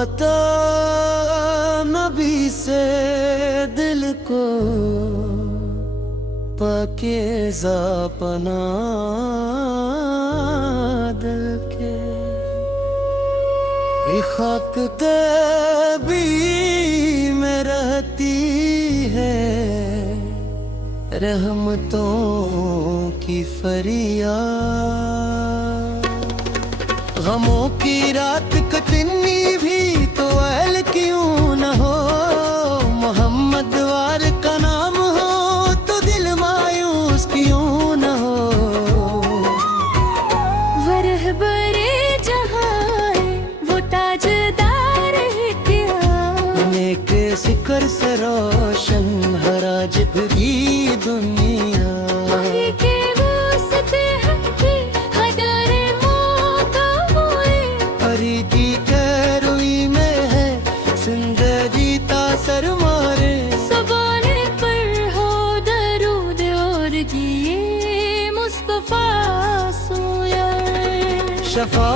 बता नबी से दिल को पाकीज़ा पना दिल के खाक तबी में रहती है रहमतों की फरियाद। गमों की रात कटनी भी तो अहल क्यों न हो, मोहम्मद वार का नाम हो तो दिल मायूस क्यों न हो। वो रहबरे जहां है वो ताजदार है क्या, नेक सिकर से रोशन हरा जिबरी दुनिया। सर मारे ज़बाने पर हो दरूद और जिए मुस्तफा सोया। शफा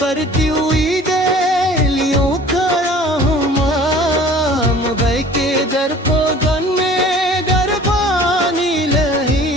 परती हुई देलियों का राहुमाम भाई के दर को गन में दरबानी लही।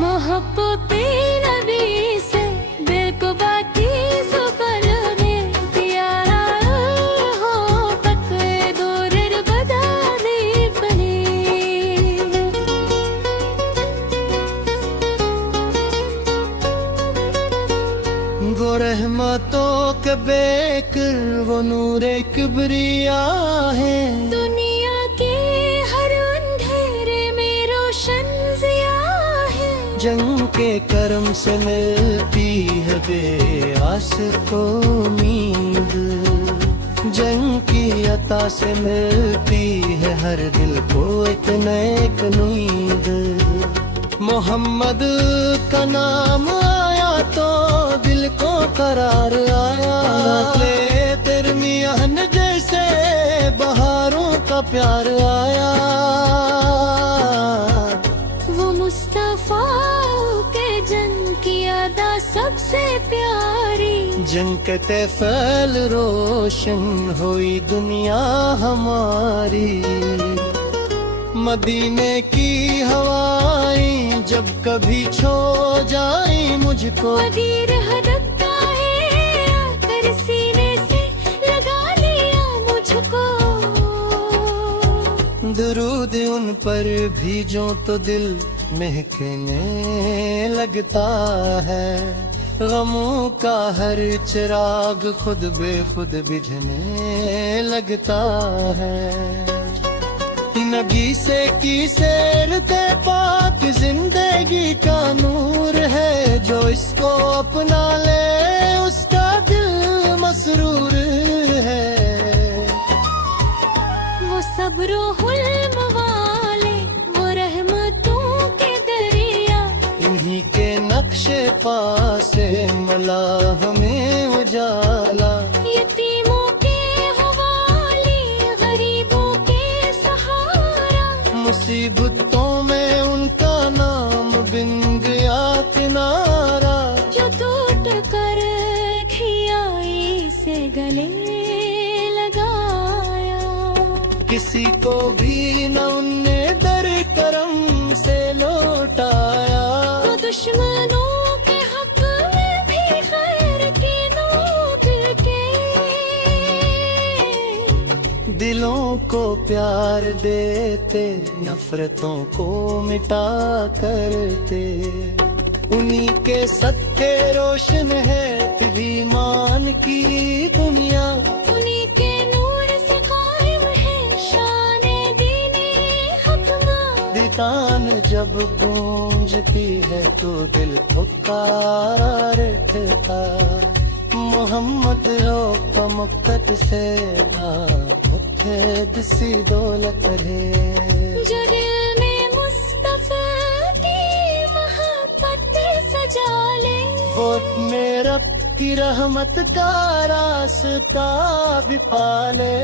मोहब्बत नबी से बेकुबा की वो रहमतों के बेकर वो नूरे किबरिया है, दुनिया के हर अंधेरे में रोशन ज़िया है। जंग के करम से मिलती है बेआस को नींद, जंग की अता से मिलती है हर दिल को एक नेक नींद। मोहम्मद का नाम आया तो दिल को करार आया, दरमियान जैसे बहारों का प्यार आया। वो मुस्तफा के जंग की अदा सबसे प्यारी, जंग के तैफल रोशन हुई दुनिया हमारी। मदीने की हवाएं जब कभी छो जाए मुझको, मदीर हदकता है आकर सीने से लगा लिया मुझको। दरूद उन पर भीजो तो दिल महकने लगता है, गमों का हर चिराग खुद बेखुद बुझने लगता है। नगी से की सैर ते पाक जिंदगी का नूर है, जो इसको अपना ले उसका दिल मसरूर है। वो सब्रो हुल्म वाले वो रहमतों के दरिया, इन्हीं के नक्शे पासे मला हमें उजाला। यतीमों के हवाले गरीबों के सहारा, मुसीबतों में उनका नाम बिन गया किनारा। जो टूट कर खियाई से गले लगाया, किसी को भी न उनने दर करम से लौटाया। तो दुश्मनों के हक में भी खैर की नोट के, दिलों को प्यार देते नफरतों को मिटा करते, उन्हीं के सत्य रोशन है ईमान की दुनिया। उन्हीं के नूर से कायम है शान दीने हकमा। दितान जब गूंजती है तो दिल पुकार उठता, मोहम्मद हो कमकत से उठे दिसी दौलत रे। जो दिल में मुस्तफा की मोहब्बत सजा ले, वो अपने रब की रहमत का रास्ता भी पाले।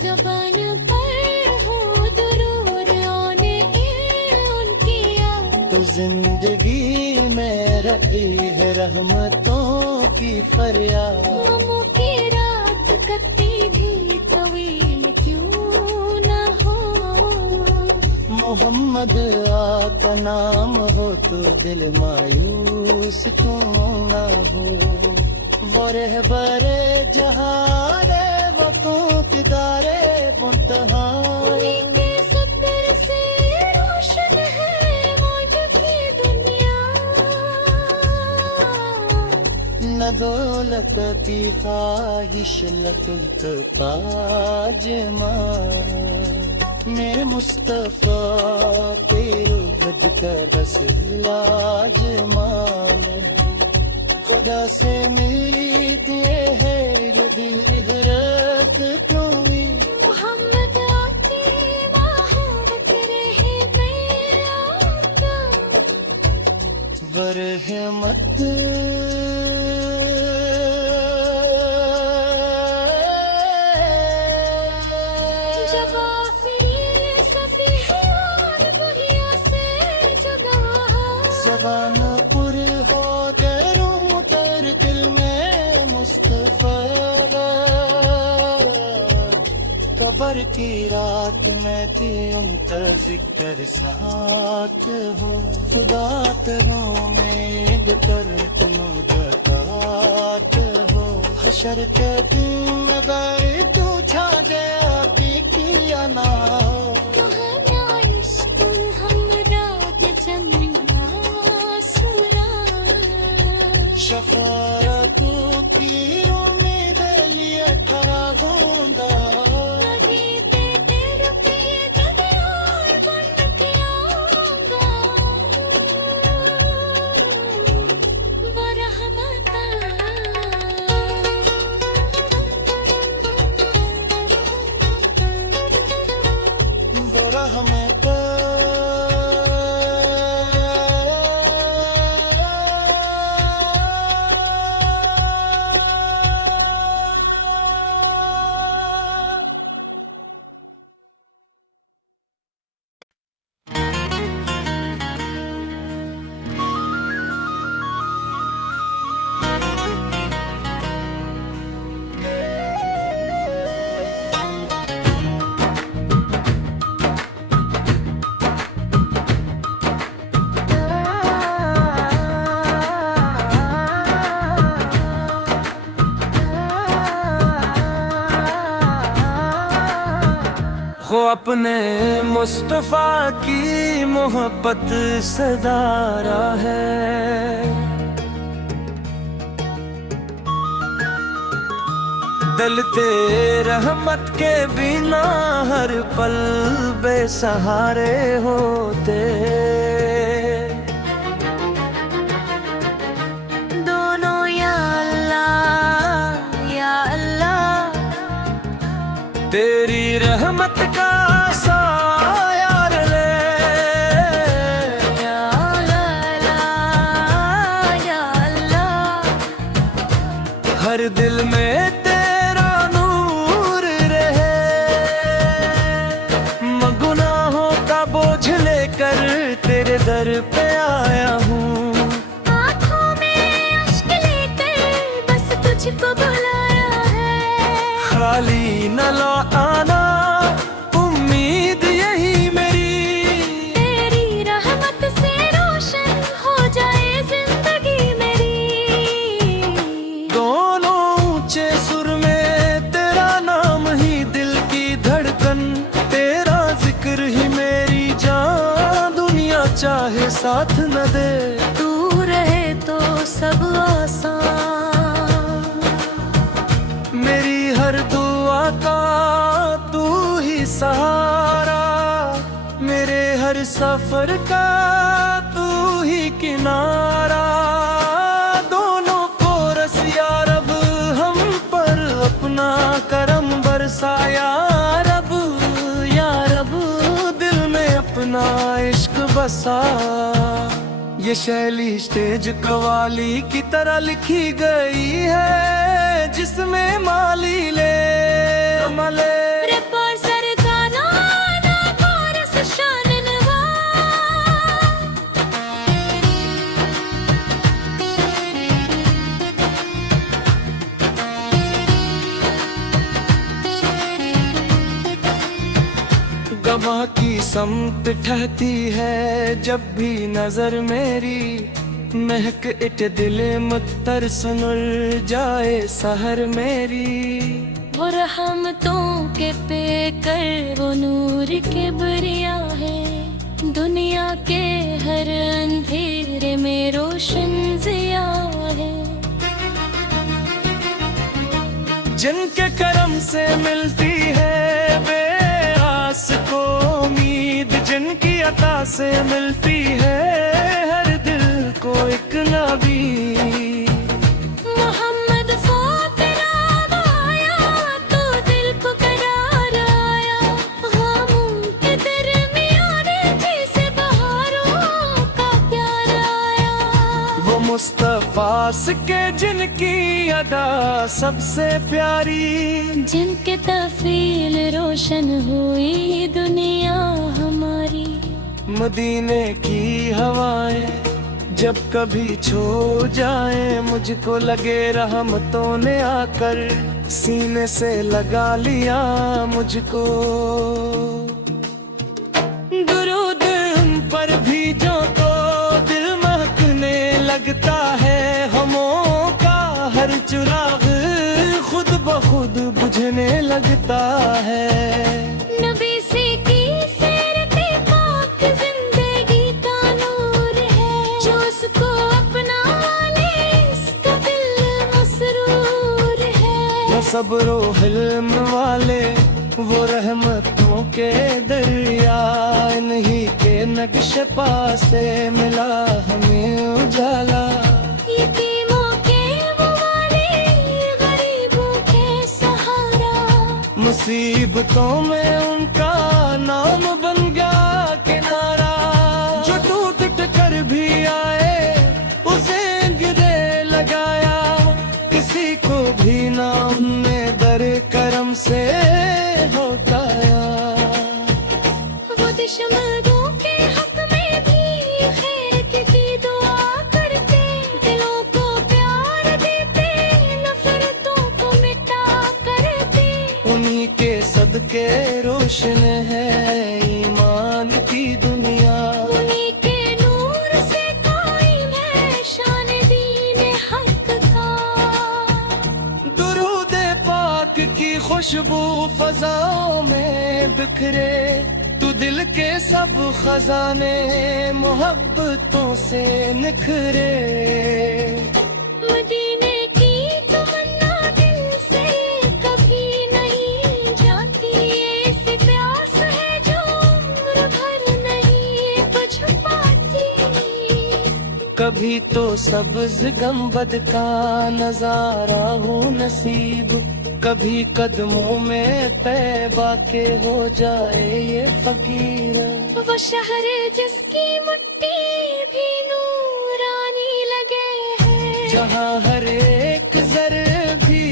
ज़बान पर हो दुरूद आने उनकी याद, तो जिंदगी में रही है रहमतों की फरियाद। गमों की रात कतनी भी तवील क्यों न हो, मोहम्मद आका नाम हो तो दिल मायूस क्यों ना हो। वो रहबरे जहारे वो तो किदारे मुंतहा, उन्हीं के सत्तर से रोशन है मौज की दुनिया। न दौलत की ख्वाहिश लकुत ताज मेरे मुस्तफा के उबद का बस लाज माने। खुदा से मिली ये है ये दिल हरक क्यों हुई, मोहम्मद आती मोहब्बत रहे बेआका। बरहमत जब आखिरी सफी है और दुनिया से जुदा, ज़बान पुर हो गरूं तर दिल में मुस्तफा। कबर की रात में थी उनका जिक्र साथ हो। खुदा तेरो उम्मीद कर तुम ज़कात हो। हशर के दिन अगर तू छा गया कि किया ना हो, तो है इश्क हमरा के चंदा सुना। शफाअत की उम्मीद लिए खड़ा हूँगा। आगे तेरे रुपये कदे और बन के आऊंगा। बरहमता रहमत हो अपने मुस्तफा की मोहब्बत सदारा है। दिल तेरे रहमत के बिना हर पल बेसहारे होते। दोनों या अल्लाह तेरी रहमत का साया ले। या अल्लाह हर दिल में तेरा नूर रहे। मैं गुनाहों का बोझ लेकर तेरे दर पे आया हूँ। आँखों में अश्क लेकर बस तुझको बुलाया है। खाली न लौटाना उम्मीद यही मेरी। तेरी रहमत से रोशन हो जाए जिंदगी मेरी। दोनों ऊंचे सुर में तेरा नाम ही दिल की धड़कन। तेरा जिक्र ही मेरी जान, दुनिया चाहे साथ न दे। तू रहे तो सब आसान। मेरी हर दुआ का तू ही सहारा। मेरे हर सफर का तू ही किनारा। दोनों को रस या रब हम पर अपना करम बरसा। या रब दिल में अपना इश्क बसा। ये शैली स्टेज कवाली की तरह लिखी गई है, जिसमें माली ले मले। रे पर सरकाना ना पारस शान नवा। गवाह की समत ठहती है जब भी नजर मेरी, महक इट दिल मुत्तर सुनुर जाए सहर मेरी। वो रहमतों के पे कर वो नूर के बरिया है, दुनिया के हर अंधेरे में रोशन जिया है। जिनके करम से मिलती है बेआस को उम्मीद, जिनकी अता से मिलती है हर दिल को एक नबी। मोहम्मद फातिरा आया तो दिल को करार आया, गमों के दरमियान जैसे बहारों का प्यार आया। वो मुस्तफा के जिनकी अदा सबसे प्यारी, जिनके तफील रोशन हुई दुनिया हमारी। मदीने की हवाएं जब कभी छू जाए, मुझको लगे रहमतों ने आकर सीने से लगा लिया मुझको। दुरूद उन पर भी जो तो दिल महकने लगता है, हमों का हर चिराग खुद ब खुद बुझने लगता है। नबी से की सीरत पाक जिंदगी का नूर है, जो उसको अपना ले इसका दिल मसरूर है। वो सब्रो हिल्म वाले वो रहमतों के दरिया, इन्हीं के नक्शे पासे मिला हमें उजाला। यतीमों के वो वाले, गरीबों के सहारा, मुसीबतों में उनका नाम बन गया किनारा। जो टूट कर भी आए उसे गिरे लगाया, किसी को भी ना उनने दर करम से होताया। वो दुश्मनों के हक में भी खैर की दुआ करते, दिलों को प्यार देते, नफरतों को मिटा करते। उन्हीं के सदके रोशन है ईमान की दुनिया, उन्हीं के नूर से कायम है शान दीन हक का। दुरूद पाक की खुशबू फजाओं में बिखरे, तू दिल के सब खजाने मोहब्बतों से निखरे। मदीने की तमन्ना दिल से कभी नहीं जाती, ऐसी प्यास है जो उम्र भर नहीं बुझ पाती। कभी तो सब्ज गंबद का नजारा हो नसीब, कभी कदमों में तैबा के हो जाए ये फकीर। वो शहर जिसकी मिट्टी भी नूरानी लगे है, जहाँ हर एक जर भी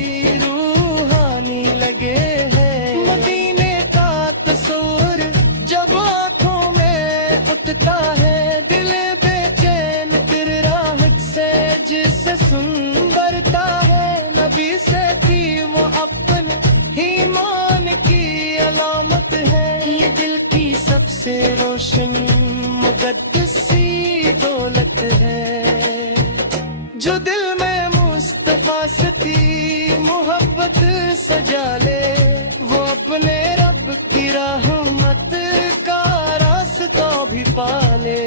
रूहानी लगे है। मदीने का तस्वीर जब आँखों में उठता है, दिल बेचैन फिर राहत से जिससे सुंदरता है। नबी से थी वो अपन ही मान की अलामत है, ये दिल की सबसे रोशन मुकद्दसी दौलत है। जो दिल में मुस्तफा से थी मोहब्बत सजा ले, वो अपने रब की रहमत का रास्ता भी पाले।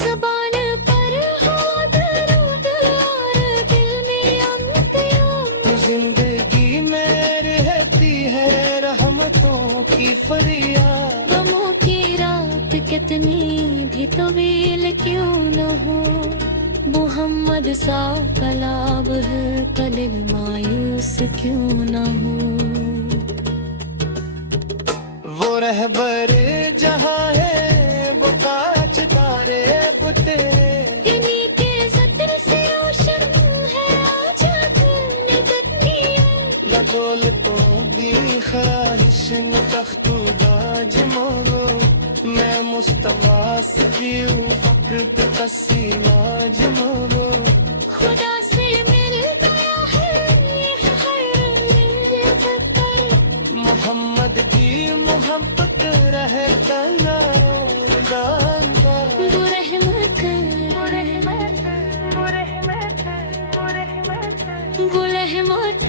ज़बान पर हो दरूद और दिल में अम्तिया, तो जिंदगी में रहती है रहमतों की फरियाद। गमों की रात कितनी भी तवील क्यों न हो, मोहम्मद सा कलाब है कलिल मायूस क्यों न हो। वो रहबर जहाँ है वो कांच तारे पुते, इन्हीं के सत्र से रोशन है आज निगतनी। लगोल तो दी ख्वाहिश न तख्तू बाज मोरो, मैं मुस्तफा से भी फक्र कसी आज मोरो। खुदा से मिल गया है ये खैर मिल कर, मोहम्मद की मोहब्बत रहे गुलहमत